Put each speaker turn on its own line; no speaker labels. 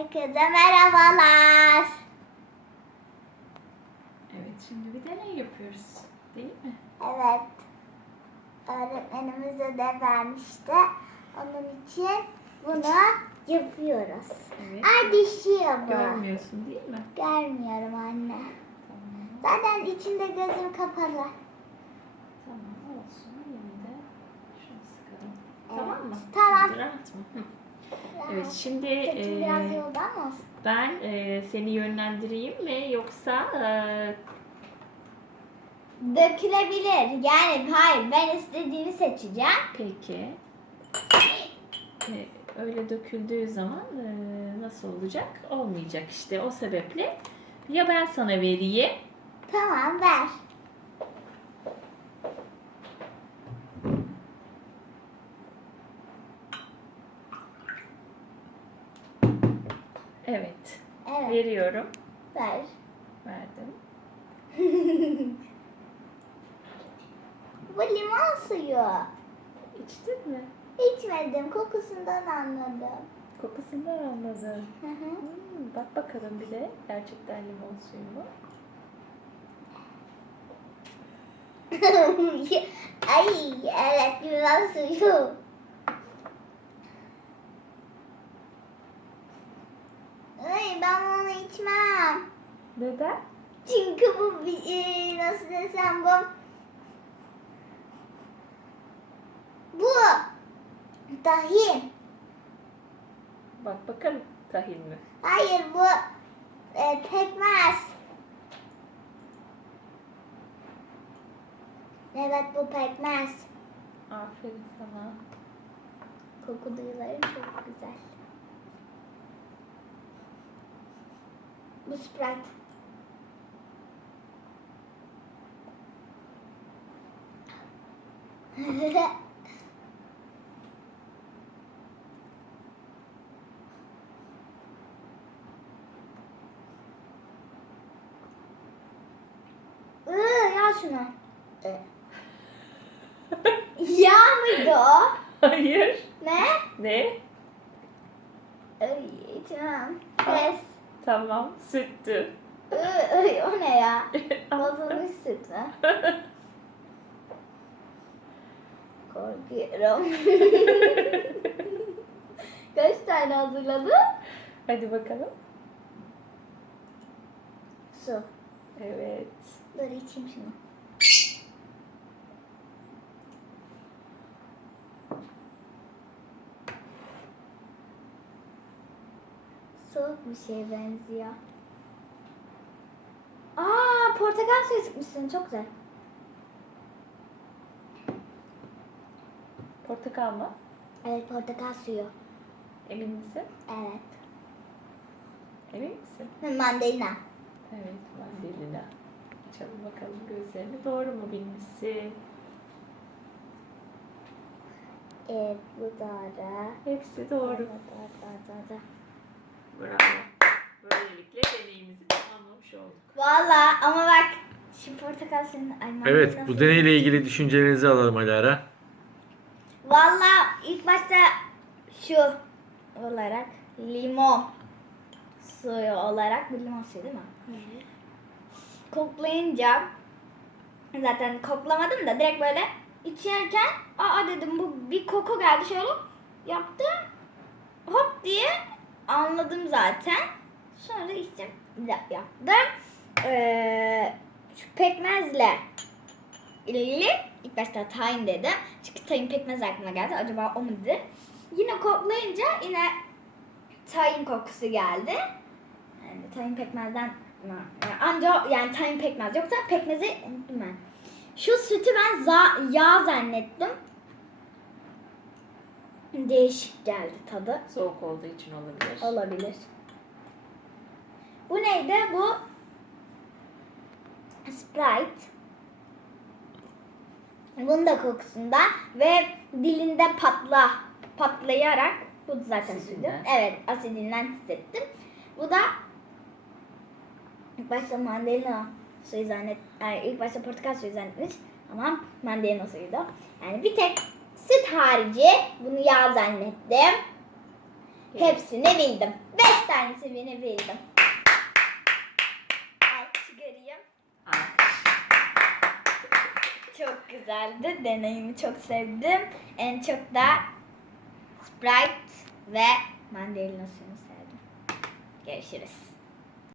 Herkese merhabalar.
Evet, şimdi bir deney yapıyoruz. Değil mi?
Evet. Öğretmenimiz ödev vermişti. Onun için bunu yapıyoruz.
Evet.
Ay düşüyor bu.
Görmüyorsun değil mi?
Görmüyorum anne.
Tamam.
Zaten içinde gözüm kapalı.
Tamam olsun. Yine de şunu sıkalım.
Evet,
Tamam mı?
tamam.
Şimdi rahat mı? Hı. Evet, şimdi
Saçım biraz yolda ama olsun.
ben seni yönlendireyim mi yoksa
Dökülebilir. Yani hayır, ben istediğimi seçeceğim.
peki öyle döküldüğü zaman nasıl olacak? Olmayacak işte. O sebeple ya ben sana vereyim.
Tamam, ver.
Evet.
Evet,
Veriyorum.
ver.
Verdim.
Bu limon suyu.
İçtin mi?
İçmedim, kokusundan anladım.
Kokusundan anladım.
Hı hı.
Bak bakalım bir de gerçekten limon suyu mu?
Ay, evet, limon suyu. Ay, ben bunu içmem.
Neden?
Çünkü bu nasıl desem bu tahin.
Bak bakalım tahin mi?
Hayır, bu pekmez. Evet, bu pekmez.
Aferin sana.
Koku duyuları çok güzel. Bu Sprite. Ya şunu. Yağ mıydı o?
Hayır.
Ne?
Ne?
Ay, içmem. Pes.
Tamam, süttü.
O ne ya? Bozulmuş süt mü? Korkuyorum. Kaç tane hazırladın?
Hadi bakalım.
Su.
Evet.
Dur içeyim şunu. Soğuk bir şeye benziyor. Aa, portakal suyu sıkmışsın. Çok güzel.
Portakal mı?
Evet, portakal suyu.
Emin misin?
Evet.
Emin misin?
Mandalina.
Evet, mandalina. Açalım bakalım gözlerini. Doğru mu bilmişsin?
Evet, bu doğru.
Hepsi doğru.
Doğru.
Bravo. Böylelikle deneyimizi tamamlamış olduk.
Valla ama bak şu portakal suyunu... Ay,
Evet,
mandalina
bu
suyu.
deneyle ilgili düşüncelerinizi alalım Alara.
Valla ilk başta şu olarak limon suyu olarak, bu limon suyu değil mi? Koklayınca zaten koklamadım da direkt böyle içerken aa dedim, bu bir koku geldi, şöyle yaptım, hop diye anladım zaten. Sonra içtim, yaptım. Şu pekmezle ilgili ilk başta tahin dedim. Çünkü tahin pekmez aklıma geldi. Acaba o mu dedi? Yine koklayınca yine tahin kokusu geldi. Yani tahin pekmezden anca yani tahin pekmez, yoksa pekmezi unuttum ben. Şu sütü ben yağ zannettim. Değişik geldi tadı.
Soğuk olduğu için olabilir.
Olabilir. Bu neydi? Bu Sprite. Bunun da kokusundan ve dilinde patlayarak, bu zaten suydu.
Asidinden.
Evet, asidinden hissettim. Bu da ilk başta mandalina suyu ilk başta portakal suyu zannetmiş ama mandalina suyuydu. Yani bir tek süt harici bunu yağ zannettim. Hepsini bildim. 5 tanesini bildim. Alkış çıkarayım.
Alkış.
Çok güzeldi. Deneyimi çok sevdim. En çok da Sprite ve mandalina suyunu sevdim. Görüşürüz.